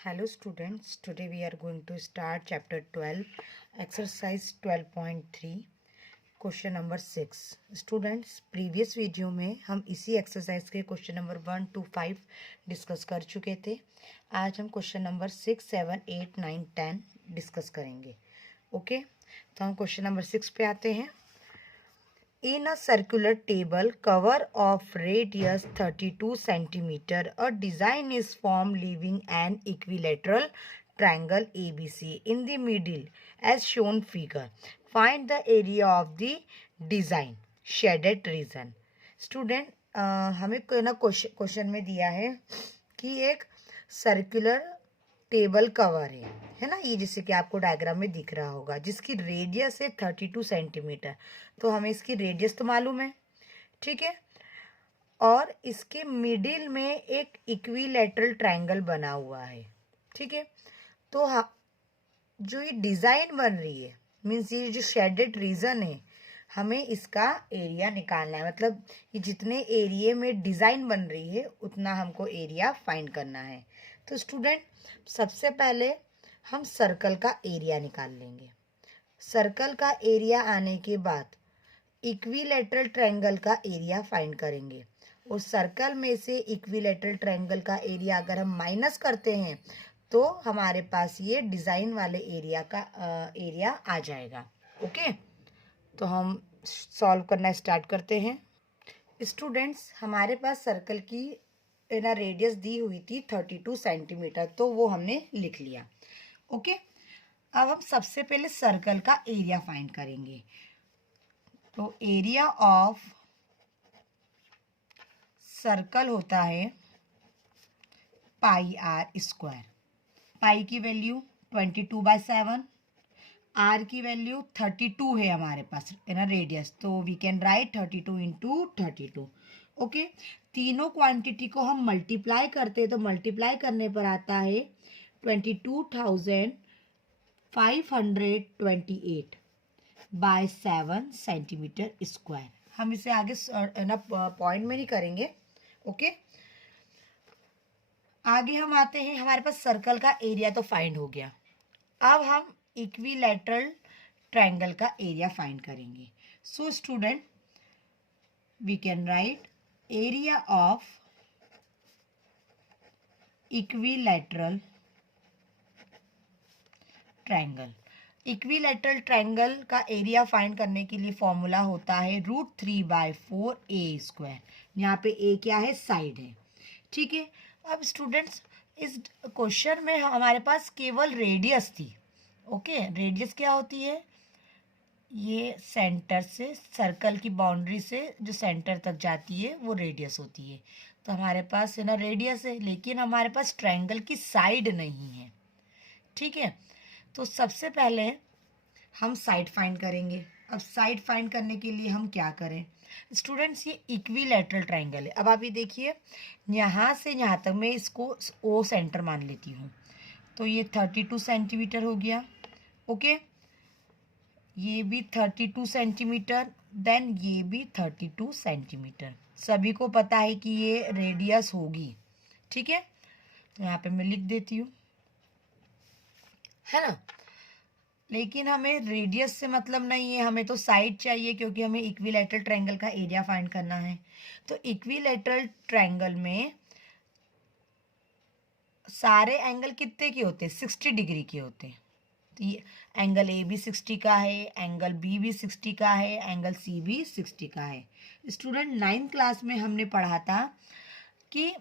Hello students, today we are going to start chapter 12, exercise 12.3, question number 6। Students, previous video में हम इसी exercise के question number 1 to 5 discuss कर चुके थे। आज हम क्वेश्चन नंबर 6, 7, 8, 9, 10 डिस्कस करेंगे। ओके, तो हम क्वेश्चन नंबर 6 पे आते हैं। In a circular table cover of radius 32 centimeter, a design is formed leaving an equilateral triangle ABC in the middle as shown figure. Find the area of the design. Shaded region. Student, हमें कोई ना question में दिया है कि एक circular table cover है ना, ये जैसे कि आपको डायग्राम में दिख रहा होगा, जिसकी रेडियस है 32 सेंटीमीटर। तो हमें इसकी रेडियस तो मालूम है, ठीक है। और इसके मिडिल में एक इक्विलैटरल ट्रायंगल बना हुआ है, ठीक है। तो जो ये डिज़ाइन बन रही है, मीन्स ये जो शेडेड रीजन है, हमें इसका एरिया निकालना है। मतलब ये जितने एरिया में डिज़ाइन बन रही है उतना हमको एरिया फाइंड करना है। तो स्टूडेंट, सबसे पहले हम सर्कल का एरिया निकाल लेंगे। सर्कल का एरिया आने के बाद इक्विलैटरल ट्रायंगल का एरिया फाइंड करेंगे। और सर्कल में से इक्विलैटरल ट्रायंगल का एरिया अगर हम माइनस करते हैं तो हमारे पास ये डिज़ाइन वाले एरिया का एरिया आ जाएगा। ओके, तो हम सॉल्व करना स्टार्ट करते हैं। स्टूडेंट्स, हमारे पास सर्कल की ना रेडियस दी हुई थी 32 सेंटीमीटर, तो वो हमने लिख लिया। ओके, अब हम सबसे पहले सर्कल का एरिया फाइंड करेंगे। तो एरिया ऑफ सर्कल होता है पाई आर स्क्वायर। पाई की वैल्यू 22/7, आर की वैल्यू 32 है हमारे पास, है ना, रेडियस। तो we can write 32 into 32। Okay, तीनों क्वांटिटी को हम मल्टीप्लाई करते हैं तो मल्टीप्लाई करने पर आता है 22,528/7 सेंटीमीटर स्क्वायर। हम इसे आगे ना पॉइंट में नहीं करेंगे। ओके, आगे हम आते हैं। हमारे पास सर्कल का एरिया तो फाइंड हो गया। अब हम इक्विलैटरल ट्रायंगल का एरिया फाइंड करेंगे। So student, we can write area of equilateral triangle. Equilateral triangle का एरिया फाइंड करने के लिए फॉर्मूला होता है √3/4a²। यहाँ पे a क्या है? साइड है, ठीक है। अब स्टूडेंट्स, इस क्वेश्चन में हमारे पास केवल रेडियस थी। ओके, रेडियस क्या होती है? ये सेंटर से, सर्कल की बाउंड्री से जो सेंटर तक जाती है वो रेडियस होती है। तो हमारे पास है ना रेडियस है, लेकिन हमारे पास ट्रायंगल की साइड नहीं है, ठीक है। तो सबसे पहले हम साइड फाइंड करेंगे। अब साइड फाइंड करने के लिए हम क्या करें? स्टूडेंट्स, ये इक्विलैटरल ट्रायंगल है। अब आप ये देखिए, यहाँ से यहाँ तक मैं इसको ओ सेंटर मान लेती हूँ। तो ये 32 सेंटीमीटर हो गया। ओके, ये भी 32 सेंटीमीटर, देन ये भी 32 सेंटीमीटर। सभी को पता है कि ये रेडियस होगी, ठीक है। तो यहाँ पे मैं लिख देती हूँ, है ना। लेकिन हमें रेडियस से मतलब नहीं है, हमें तो साइड चाहिए, क्योंकि हमें इक्विलैटरल ट्रायंगल का एरिया फाइंड करना है। तो इक्विलैटरल ट्रायंगल में सारे एंगल कितने के होते हैं? 60 डिग्री के होते हैं। तो ये एंगल ए भी 60 का है, एंगल बी भी 60 का है, एंगल सी भी 60 का है। स्टूडेंट, 9th क्लास में हमने पढ़ा था कि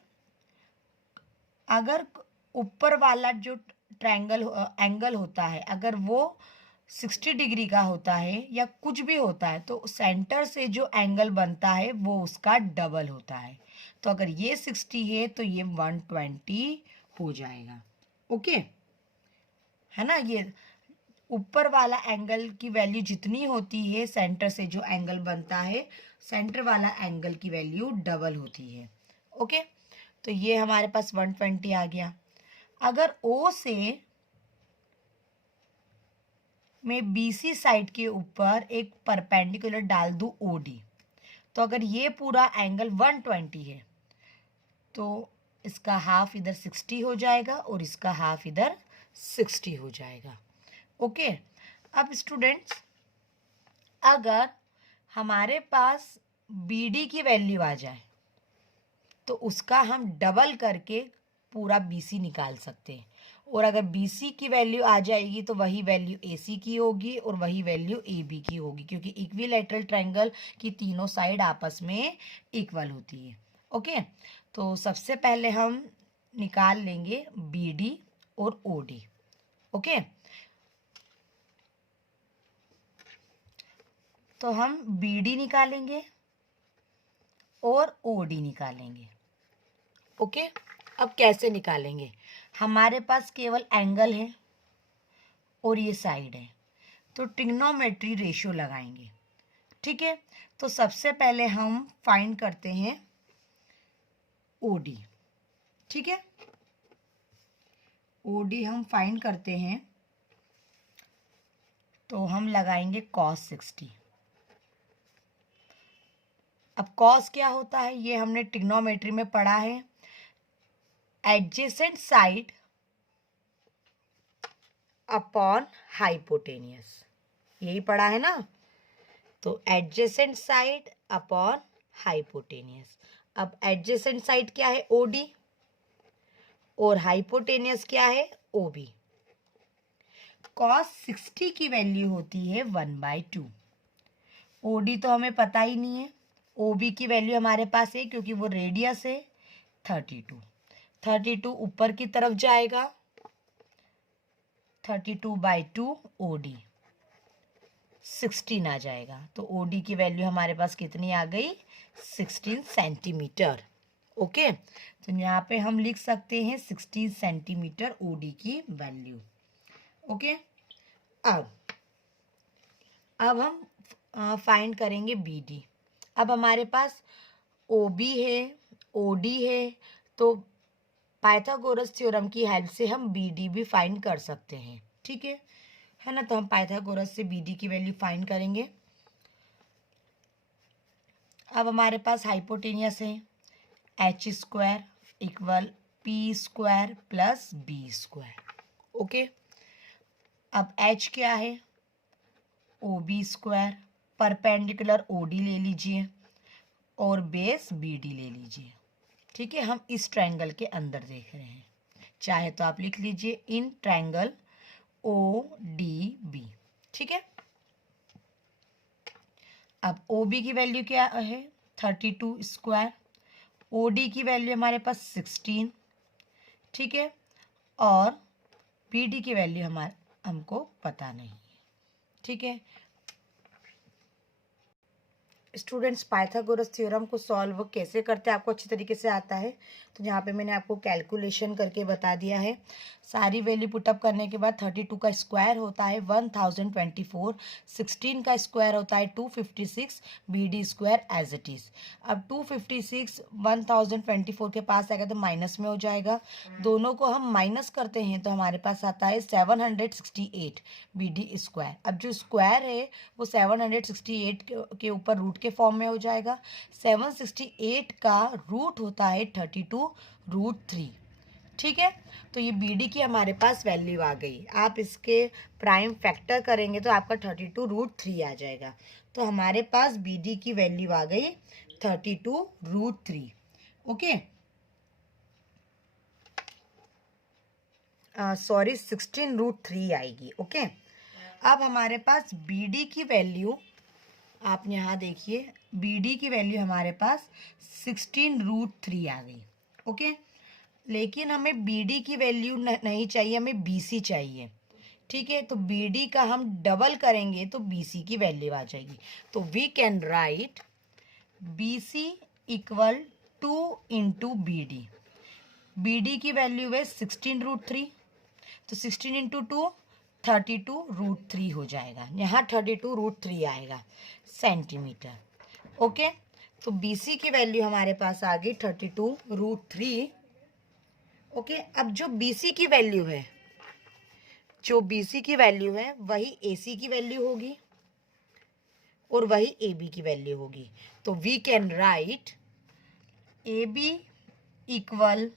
अगर ऊपर वाला जो ट्रायंगल एंगल होता है, अगर वो 60 डिग्री का होता है या कुछ भी होता है, तो सेंटर से जो एंगल बनता है वो उसका डबल होता है। तो अगर ये 60 है तो ये 120 हो जाएगा। ओके, है ना। ये ऊपर वाला एंगल की वैल्यू जितनी होती है, सेंटर से जो एंगल बनता है, सेंटर वाला एंगल की वैल्यू डबल होती है। ओके, तो ये हमारे पास 120 आ गया। अगर O से मैं BC साइड के ऊपर एक परपेंडिकुलर डाल दूं OD, तो अगर ये पूरा एंगल 120 है तो इसका हाफ इधर 60 हो जाएगा और इसका हाफ इधर 60 हो जाएगा। ओके, अब स्टूडेंट्स अगर हमारे पास BD की वैल्यू आ जाए तो उसका हम डबल करके पूरा BC निकाल सकते हैं, और अगर BC की वैल्यू आ जाएगी तो वही वैल्यू AC की होगी और वही वैल्यू AB की होगी, क्योंकि इक्विलैटरल ट्रायंगल की तीनों साइड आपस में इक्वल होती है। ओके, तो सबसे पहले हम निकाल लेंगे BD और OD। ओके, तो हम BD निकालेंगे और OD निकालेंगे। ओके, अब कैसे निकालेंगे? हमारे पास केवल एंगल है और ये साइड है, तो ट्रिग्नोमेट्री रेशियो लगाएंगे। ठीक है, तो सबसे पहले हम फाइंड करते हैं OD। ठीक है, OD हम फाइंड करते हैं तो हम लगाएंगे cos 60। अब cos क्या होता है ये हमने ट्रिग्नोमेट्री में पढ़ा है, एडजेसेंट साइड अपॉन हाइपोटेनियस, यही पढ़ा है ना। तो एडजेसेंट साइड अपॉन हाइपोटेनियस। अब एडजेसेंट साइड क्या है? OD, और हाइपोटेनियस क्या है? OB। cos 60 की वैल्यू होती है 1/2। OD तो हमें पता ही नहीं है, OB की वैल्यू हमारे पास है क्योंकि वो रेडियस है 32। 32 ऊपर की तरफ जाएगा, 32/2 OD 16 आ जाएगा। तो OD की वैल्यू हमारे पास कितनी आ गई? 16 सेंटीमीटर। ओके, तो यहाँ पे हम लिख सकते हैं 16 सेंटीमीटर OD की वैल्यू। ओके, अब हम फाइंड करेंगे BD। अब हमारे पास OB है, OD है, तो पाइथागोरस थ्योरम की हेल्प से हम BD भी फाइंड कर सकते हैं। ठीक है ना। तो हम पाइथागोरस से BD की वैल्यू फाइंड करेंगे। अब हमारे पास हाइपोटेनियस है h² equal P² plus B²। Okay, अब h क्या है? OB², परपेंडिकुलर OD ले लीजिए और बेस BD ले लीजिए। ठीक है, हम इस ट्रायंगल के अंदर देख रहे हैं, चाहे तो आप लिख लीजिए इन ट्रायंगल ODB। ठीक है, अब OB की वैल्यू क्या है? 32²। OD की वैल्यू हमारे पास 16। ठीक है, और BD की वैल्यू हमको पता नहीं है। ठीक है स्टूडेंट्स, पाइथागोरस थ्योरम को सॉल्व कैसे करते हैं आपको अच्छी तरीके से आता है। तो यहाँ पे मैंने आपको कैलकुलेशन करके बता दिया है। सारी वैल्यू पुटअप करने के बाद 32 का स्क्वायर होता है 1024, 16 का स्क्वायर होता है 256, BD² एज इट इज़। अब 256 1024 के पास आएगा तो माइनस में हो जाएगा, दोनों को हम माइनस करते हैं तो हमारे पास आता है 768 BD²। अब जो स्क्वायर है वो 768 के ऊपर रूट के फॉर्म में हो जाएगा। 768 का रूट होता है 32√3। ठीक है, तो ये BD की हमारे पास वैल्यू आ गई। आप इसके प्राइम फैक्टर करेंगे तो आपका 32√3 आ जाएगा। तो हमारे पास BD की वैल्यू आ गई 32√3। ओके, सॉरी 16√3 आएगी। ओके, अब हमारे पास BD की वैल्यू, आप यहाँ देखिए BD की वैल्यू हमारे पास 16√3 आ गई। ओके, लेकिन हमें BD की वैल्यू नहीं चाहिए, हमें BC चाहिए। ठीक है, तो BD का हम डबल करेंगे तो BC की वैल्यू आ जाएगी। तो we can write BC equal 2 into BD। BD की वैल्यू है 16√3, तो 16 इंटू 2 32√3 हो जाएगा। यहाँ 32√3 आएगा सेंटीमीटर। ओके, तो BC की वैल्यू हमारे पास आ गई 32√3। ओके, अब जो BC की वैल्यू है, वही AC की वैल्यू होगी और वही AB की वैल्यू होगी। तो we can write AB equal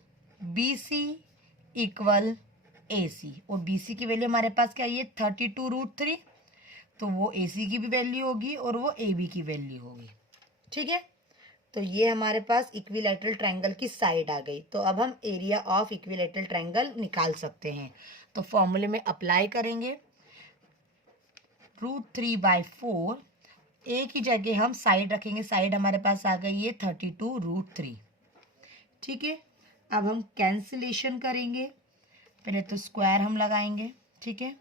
BC equal AC, और BC की वैल्यू हमारे पास क्या है, 32√3, तो वो AC की भी वैल्यू होगी और वो AB की वैल्यू होगी। ठीक है, तो ये हमारे पास इक्विलैटरल ट्रायंगल की साइड आ गई। तो अब हम एरिया ऑफ इक्विलैटरल ट्रायंगल निकाल सकते हैं। तो फॉर्मूले में अप्लाई करेंगे, √3/4, ए की जगह हम साइड रखेंगे, साइड हमारे पास आ गई है 32√3। ठीक है, अब हम कैंसिलेशन करेंगे, पहले तो स्क्वायर हम लगाएंगे। ठीक है,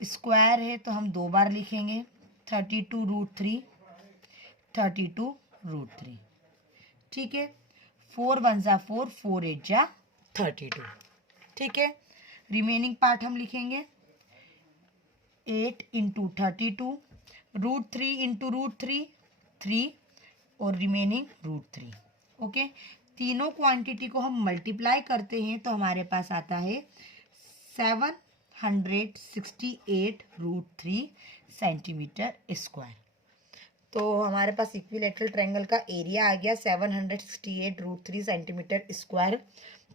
स्क्वायर है तो हम 2 बार लिखेंगे, 32√3, 32√3। ठीक है, 4 1 जा 4, 4 8 जा 32। ठीक है, रिमेनिंग पार्ट हम लिखेंगे 8 इंटू 32, √3 इंटू √3 3, और रिमेनिंग √3। ओके, तीनों क्वांटिटी को हम मल्टीप्लाई करते हैं तो हमारे पास आता है 768√3 सेंटीमीटर स्क्वायर। तो हमारे पास इक्विलैटरल ट्रायंगल का एरिया आ गया 768√3 सेंटीमीटर स्क्वायर।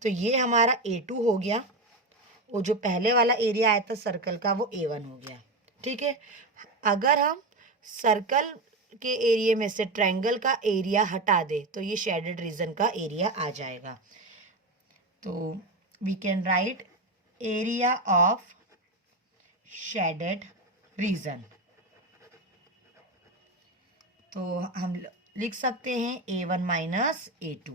तो ये हमारा A2 हो गया, वो जो पहले वाला एरिया आया था सर्कल का वो A1 हो गया। ठीक है, अगर हम सर्कल के एरिया में से ट्रायंगल का एरिया हटा दे तो ये शेडेड रीजन का एरिया आ जाएगा। तो we can write area of shaded region. तो हम लिख सकते हैं A1 minus A2।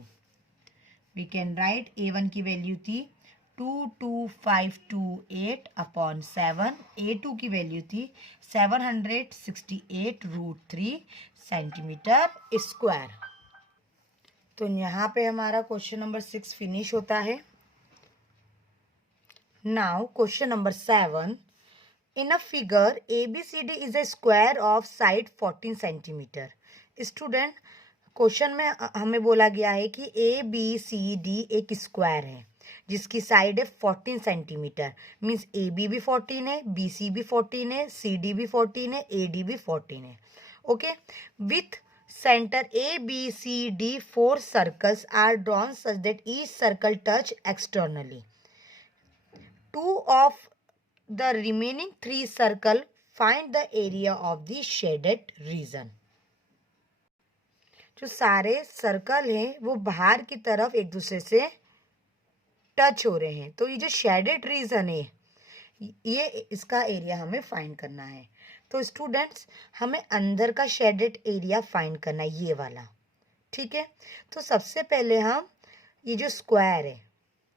We can right A1 की वैल्यू थी 22528/7, A2 की वैल्यू थी 768√3 सेंटीमीटर स्क्वायर। तो यहाँ पे हमारा क्वेश्चन नंबर 6 फिनिश होता है। Now question number 7, in a figure ABCD is a square of side 14 centimetre. Student, question में हमें बोला गया है कि ABCD एक स्क्वायर है जिसकी साइड है 14 सेंटीमीटर, मीन्स AB भी 14 है, BC भी 14 है, CD भी 14 है, AD भी 14 है। Okay, with centre ABCD 4 circles are drawn such that each circle touch externally. 2 of the remaining 3 circle find the area of the shaded region। जो सारे सर्कल हैं वो बाहर की तरफ एक दूसरे से टच हो रहे हैं, तो ये जो शेडेड रीजन है ये इसका एरिया हमें फाइंड करना है। तो स्टूडेंट्स, हमें अंदर का शेडेड एरिया फाइंड करना है, ये वाला। ठीक है, तो सबसे पहले हम ये जो स्क्वायर है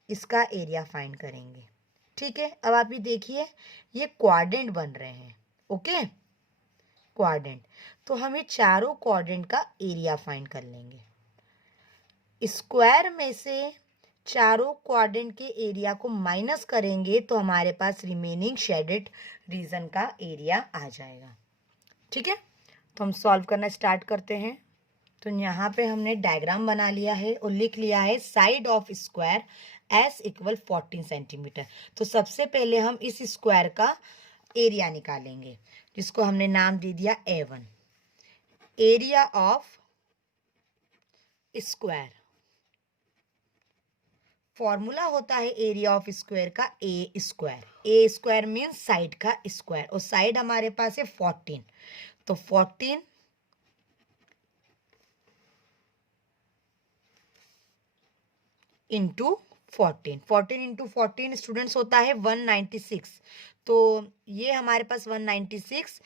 इसका एरिया फाइंड करेंगे। ठीक है, अब आप ये देखिए ये क्वाड्रेंट बन रहे हैं। ओके, क्वाड्रेंट, तो हम ये चारों क्वाड्रेंट का एरिया फाइंड कर लेंगे। स्क्वायर में से चारों क्वाड्रेंट के एरिया को माइनस करेंगे तो हमारे पास रिमेनिंग शेडेड रीजन का एरिया आ जाएगा। ठीक है, तो हम सॉल्व करना स्टार्ट करते हैं। तो यहाँ पे हमने डायग्राम बना लिया है और लिख लिया है side of square S equal 14 centimetre. तो सबसे पहले हम इस स्क्वायर का एरिया निकालेंगे जिसको हमने नाम दे दिया A1। Area of square, formula होता है एरिया ऑफ स्क्वायर का A square. A square means side का स्क्वायर, और साइड हमारे पास है 14, तो 14 इंटू 14 इंटू 14 स्टूडेंट्स होता है 196। तो ये हमारे पास 196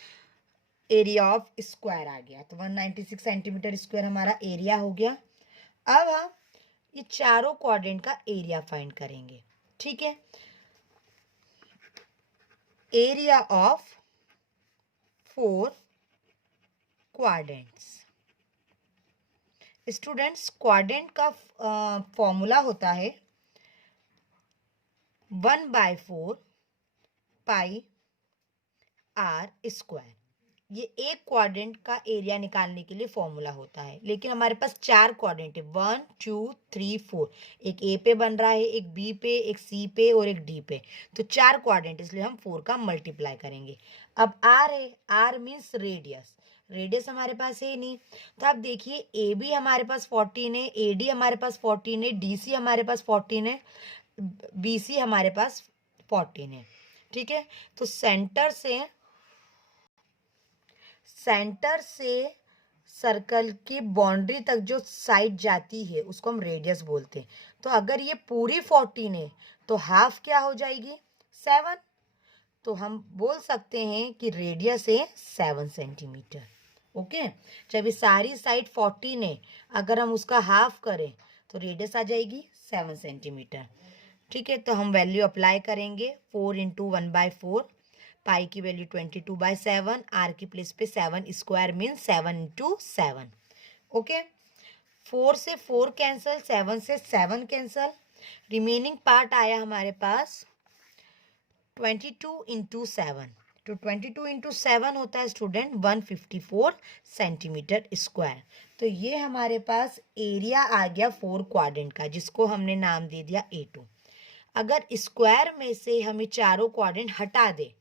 एरिया ऑफ स्क्वायर आ गया। तो 196 सेंटीमीटर स्क्वायर हमारा एरिया हो गया। अब हम ये चारों क्वाड्रेंट का एरिया फाइंड करेंगे। ठीक है, area of 4 quadrants. Students, quadrant का फॉर्मूला होता है 1/4 पाई आर स्क्वायर। ये एक क्वाड्रेंट का एरिया निकालने के लिए फॉर्मूला होता है, लेकिन हमारे पास 4 क्वाड्रेंट है, 1 2 3 4। एक ए पे बन रहा है, एक बी पे, एक सी पे और एक डी पे। तो 4 क्वाड्रेंट, इसलिए हम 4 का मल्टीप्लाई करेंगे। अब आर है, आर मीन्स रेडियस। रेडियस हमारे पास है नहीं। तो आप देखिए ए बी हमारे पास 14 है, ए डी हमारे पास 14 है, डी सी हमारे पास 14 है, बी सी हमारे पास 14 है। ठीक है, तो सेंटर से सर्कल की बाउंड्री तक जो साइड जाती है उसको हम रेडियस बोलते हैं। तो अगर ये पूरी 14 है तो हाफ क्या हो जाएगी, 7। तो हम बोल सकते हैं कि रेडियस है 7 सेंटीमीटर। ओके, जब ये सारी साइड 14 है, अगर हम उसका हाफ करें तो रेडियस आ जाएगी 7 सेंटीमीटर। ठीक है, तो हम वैल्यू अप्लाई करेंगे। 4 इंटू 1/4, पाई की वैल्यू 22/7, आर की प्लेस पे 7 स्क्वायर मीन 7 इंटू 7। ओके, 4 से 4 कैंसल, 7 से 7 कैंसल, रिमेनिंग पार्ट आया हमारे पास 22 इंटू 7। तो 22 इंटू 7 होता है स्टूडेंट 154 सेंटीमीटर स्क्वायर। तो ये हमारे पास एरिया आ गया 4 क्वाड्रेंट का, जिसको हमने नाम दे दिया A2। अगर स्क्वायर में से हमें चारों क्वाड्रेंट हटा दे,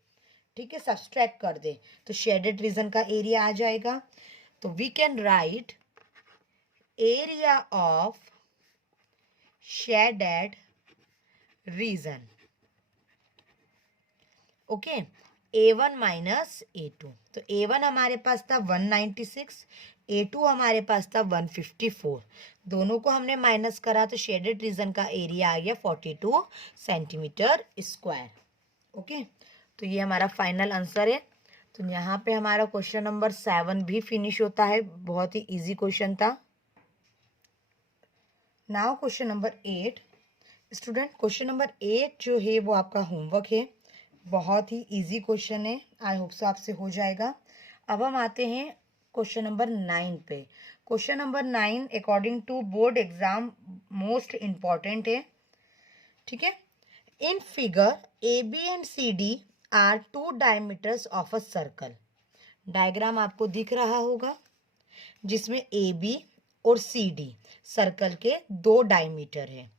ठीक है, सब्सट्रैक्ट कर दे, तो शेडेड रीजन का एरिया आ जाएगा। तो we can write area of shaded region. Okay, A1 minus A2। तो A1 हमारे पास था 196, A2 हमारे पास था 154। दोनों को हमने माइनस करा तो शेडेड रीजन का एरिया आ गया 42 सेंटीमीटर स्क्वायर। ओके, तो ये हमारा फाइनल आंसर है। तो यहाँ पे हमारा क्वेश्चन नंबर 7 भी फिनिश होता है। बहुत ही इजी क्वेश्चन था। Now question number 8। Student, question number 8 जो है वो आपका होमवर्क है। बहुत ही इजी क्वेश्चन है, आई होप सो आपसे हो जाएगा। अब हम आते हैं क्वेश्चन नंबर 9 पे। Question number 9 according to board exam most important है। ठीक है, in figure A B and C D are 2 diameters of a circle. Diagram आपको दिख रहा होगा जिसमें ए बी और सी डी सर्कल के 2 डायमीटर है।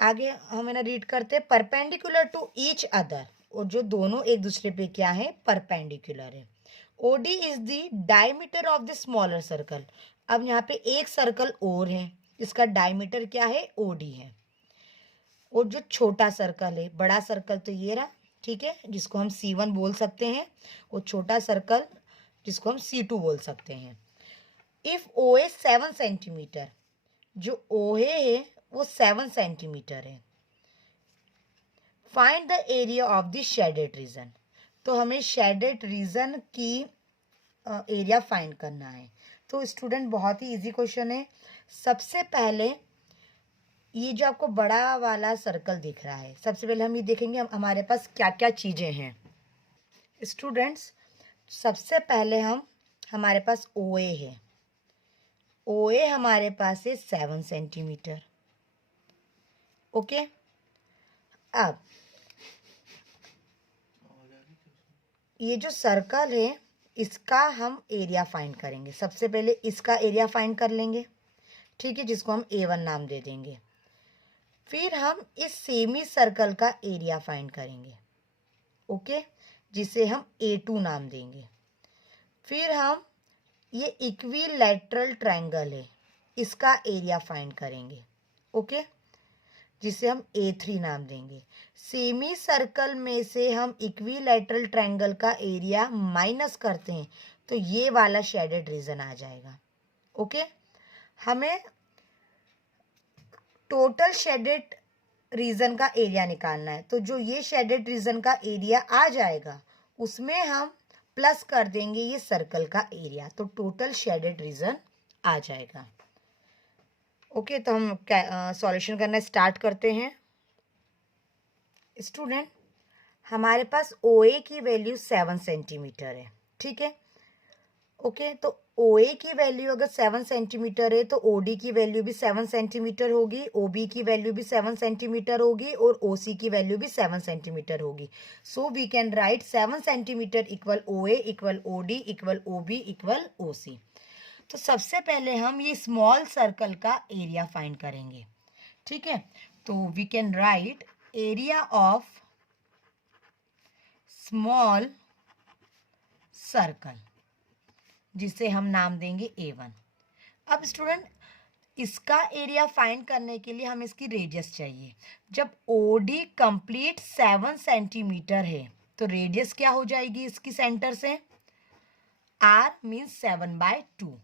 आगे हम रीड करते हैं, परपेंडिकुलर टू ईच अदर, और जो दोनों एक दूसरे पे क्या है, परपेंडिकुलर है। OD is the diameter of the smaller circle. अब यहाँ पे एक सर्कल और है, इसका डायमीटर क्या है, ओडी है। और जो छोटा सर्कल है, बड़ा सर्कल तो ये रहा, ठीक है, जिसको हम C1 बोल सकते हैं, और छोटा सर्कल जिसको हम C2 बोल सकते हैं। इफ OA 7 सेंटीमीटर, जो OA है वो 7 सेंटीमीटर है। Find the area of the shaded region. तो हमें शेडेड रीजन की एरिया फाइंड करना है। तो स्टूडेंट बहुत ही इजी क्वेश्चन है। सबसे पहले ये जो आपको बड़ा वाला सर्कल दिख रहा है, सबसे पहले हम ये देखेंगे हमारे पास क्या क्या चीज़ें हैं। स्टूडेंट्स, सबसे पहले हमारे पास OA है। OA हमारे पास है 7 सेंटीमीटर। ओके, अब ये जो सर्कल है इसका हम एरिया फाइंड करेंगे। सबसे पहले इसका एरिया फाइंड कर लेंगे, ठीक है, जिसको हम A1 नाम दे देंगे। फिर हम इस सेमी सर्कल का एरिया फाइंड करेंगे, ओके, जिसे हम A2 नाम देंगे। फिर हम ये इक्विलैटरल ट्रायंगल है, इसका एरिया फाइंड करेंगे, ओके, जिसे हम A3 नाम देंगे। सेमी सर्कल में से हम इक्विलैटरल ट्रायंगल का एरिया माइनस करते हैं तो ये वाला शेडेड रीजन आ जाएगा। ओके, हमें टोटल शेडेड रीजन का एरिया निकालना है। तो जो ये शेडेड रीजन का एरिया आ जाएगा उसमें हम प्लस कर देंगे ये सर्कल का एरिया, तो टोटल शेडेड रीजन आ जाएगा। ओके, तो हम सॉल्यूशन करना स्टार्ट करते हैं। स्टूडेंट, हमारे पास OA की वैल्यू 7 सेंटीमीटर है, ठीक है, ओके। तो OA की वैल्यू अगर 7 सेंटीमीटर है तो OD की वैल्यू भी 7 सेंटीमीटर होगी, OB की वैल्यू भी 7 सेंटीमीटर होगी, और OC की वैल्यू भी 7 सेंटीमीटर होगी। So we can write 7 centimetre equal OA equal OD equal OB equal OC। तो सबसे पहले हम ये स्मॉल सर्कल का एरिया फाइंड करेंगे, ठीक है। तो we can write area of small circle. जिसे हम नाम देंगे A1। अब स्टूडेंट इसका एरिया फाइंड करने के लिए हमें इसकी रेडियस चाहिए। जब OD कंप्लीट 7 सेंटीमीटर है तो रेडियस क्या हो जाएगी इसकी सेंटर से? R मीन्स 7/2,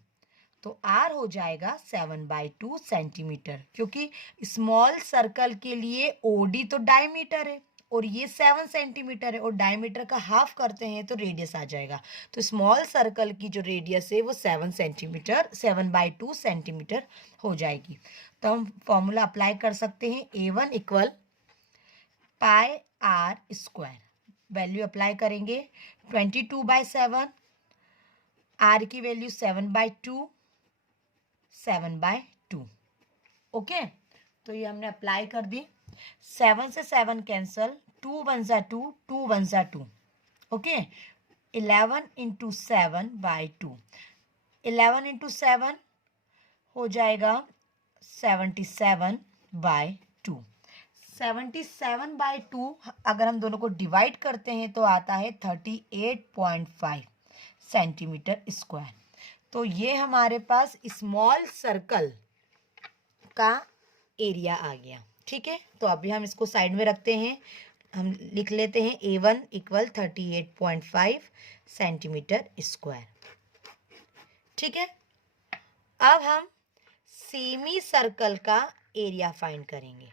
तो R हो जाएगा 7/2 सेंटीमीटर, क्योंकि स्मॉल सर्कल के लिए OD तो डायमीटर है और ये 7 सेंटीमीटर है और डायमीटर का हाफ करते हैं तो रेडियस आ जाएगा। तो स्मॉल सर्कल की जो रेडियस है वो 7 सेंटीमीटर 7/2 सेंटीमीटर हो जाएगी। तो हम फॉर्मूला अप्लाई कर सकते हैं A1 equal pi R square. Value apply करेंगे 22/7, R की वैल्यू 7/2, 7/2। ओके, तो ये हमने अप्लाई कर दी। 7 से 7 कैंसल, 2 1 जा 2, 2 1 जा 2। ओके, 11 इंटू 7/2, 11 इंटू 7 हो जाएगा 77/2। 77/2 अगर हम दोनों को डिवाइड करते हैं तो आता है 38.5 सेंटीमीटर स्क्वायर। तो ये हमारे पास स्मॉल सर्कल का एरिया आ गया। ठीक है, तो अभी हम इसको साइड में रखते हैं। हम लिख लेते हैं A1 इक्वल 38.5 सेंटीमीटर स्क्वायर। ठीक है, अब हम सेमी सर्कल का एरिया फाइंड करेंगे।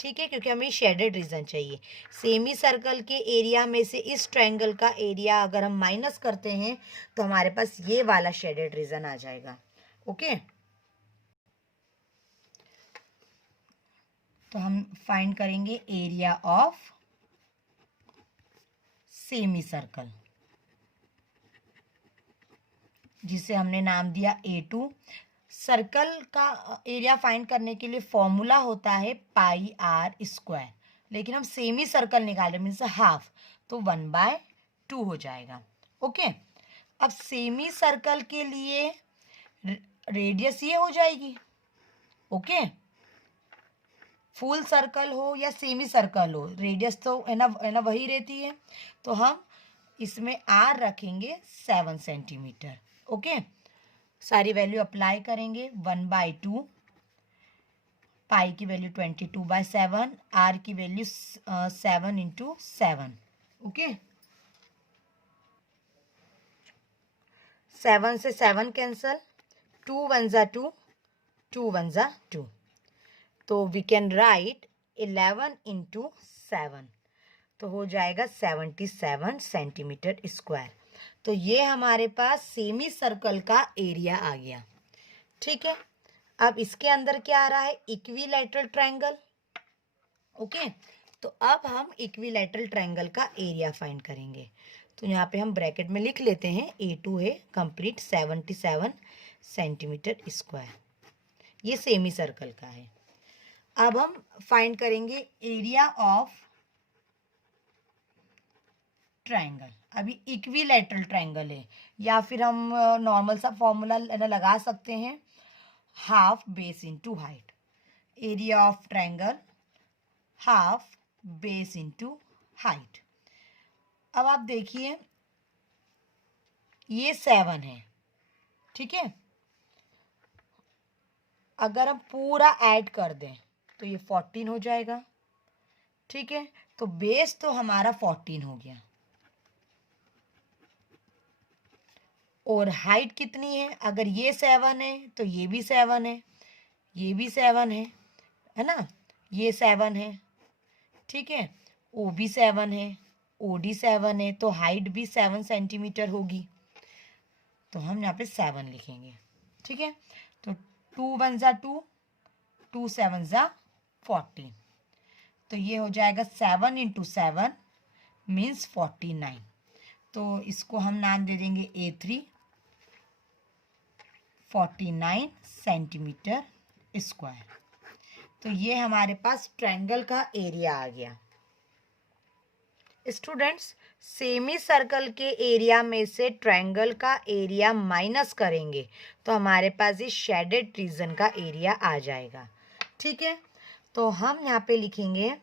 ठीक है, क्योंकि हमें शेडेड रीजन चाहिए। सेमी सर्कल के एरिया में से इस ट्रायंगल का एरिया अगर हम माइनस करते हैं तो हमारे पास ये वाला शेडेड रीजन आ जाएगा। ओके, तो हम फाइंड करेंगे एरिया ऑफ सेमी सर्कल, जिसे हमने नाम दिया A2। सर्कल का एरिया फाइंड करने के लिए फॉर्मूला होता है पाई R स्क्वायर, लेकिन हम सेमी सर्कल निकाल रहे मीन्स हाफ, तो 1/2 हो जाएगा। ओके, अब सेमी सर्कल के लिए रेडियस ये हो जाएगी। ओके, फुल सर्कल हो या सेमी सर्कल हो, रेडियस तो है ना वही रहती है। तो हम इसमें R रखेंगे 7 सेंटीमीटर। ओके, सारी वैल्यू अप्लाई करेंगे। 1/2, पाई की वैल्यू 22/7, R की वैल्यू 7 इंटू 7। ओके, 7 से 7 कैंसल, 2 1 जा 2, 2 1 जा 2, तो वी कैन राइट 11 इंटू 7, तो हो जाएगा 77 सेंटीमीटर स्क्वायर। तो ये हमारे पास सेमी सर्कल का एरिया आ गया। ठीक है, अब इसके अंदर क्या आ रहा है? Equilateral triangle. ओके, तो अब हम इक्विलैटरल ट्रायंगल का एरिया फाइंड करेंगे। तो यहाँ पे हम ब्रैकेट में लिख लेते हैं A2 है कंप्लीट 77 सेंटीमीटर स्क्वायर, ये सेमी सर्कल का है। अब हम फाइंड करेंगे एरिया ऑफ ट्रायंगल। अभी इक्विलैटरल ट्रायंगल है, या फिर हम नॉर्मल सा फॉर्मूला लगा सकते हैं, half base into height. Area of triangle half base into height. अब आप देखिए ये 7 है। ठीक है, अगर हम पूरा ऐड कर दें तो ये 14 हो जाएगा। ठीक है, तो बेस तो हमारा 14 हो गया, और हाइट कितनी है? अगर ये 7 है तो ये भी 7 है, ये भी 7 है ना, ये 7 है। ठीक है, ओ भी 7 है, OD 7 है, तो हाइट भी 7 सेंटीमीटर होगी, तो हम यहाँ पे 7 लिखेंगे। ठीक है, तो 2 1 जा 2, 2 7 जा 14, तो ये हो जाएगा 7 इंटू 7 मीन्स 49। तो इसको हम नाम दे देंगे A3, 49 सेंटीमीटर स्क्वायर। तो ये हमारे पास ट्रायंगल का एरिया आ गया। स्टूडेंट्स, सेमी सर्कल के एरिया में से ट्रायंगल का एरिया माइनस करेंगे तो हमारे पास ये शेडेड रीजन का एरिया आ जाएगा। ठीक है, तो हम यहाँ पे लिखेंगे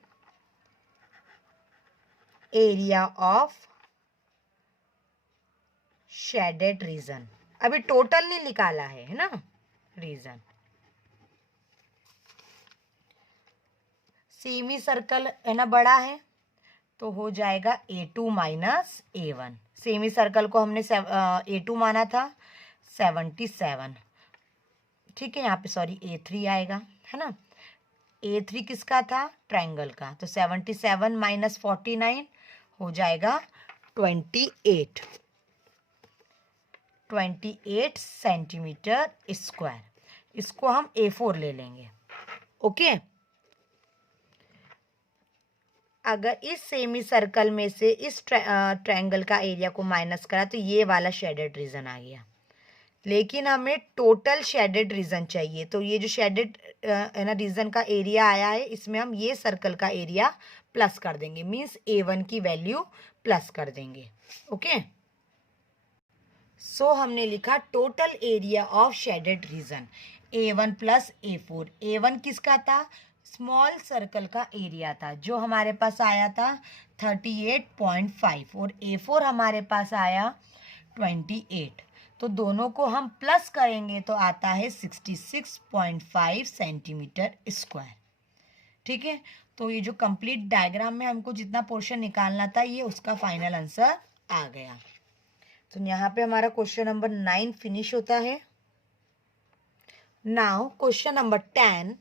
एरिया ऑफ शेडेड रीजन। अभी टोटल नहीं निकाला है ना रीजन। सेमी सर्कल है ना बड़ा है तो हो जाएगा A2 minus A1। Semi circle को हमने A2 माना था 77, ठीक है, यहाँ पे सॉरी A3 आएगा, है ना। A3 किसका था, ट्रायंगल का, तो 77 माइनस 49 हो जाएगा 28 सेंटीमीटर स्क्वायर। इसको हम A4 ले लेंगे, ओके। अगर इस सेमी सर्कल में से इस ट्रायंगल का एरिया को माइनस करा तो ये वाला शेडेड रीजन आ गया, लेकिन हमें टोटल शेडेड रीजन चाहिए। तो ये जो शेडेड है ना रीजन का एरिया आया है, इसमें हम ये सर्कल का एरिया प्लस कर देंगे, मींस A1 की वैल्यू प्लस कर देंगे, ओके। सो हमने लिखा total area of shaded reason A1 plus A4। A1 किसका था, स्मॉल सर्कल का एरिया था जो हमारे पास आया था 38.5 और A4 हमारे पास आया 28। तो दोनों को हम प्लस करेंगे तो आता है 66.5 सेंटीमीटर स्क्वायर, ठीक है। तो ये जो कंप्लीट डायग्राम में हमको जितना पोर्शन निकालना था ये उसका फाइनल आंसर आ गया। तो यहाँ पे हमारा क्वेश्चन नंबर 9 फिनिश होता है। Now question number 10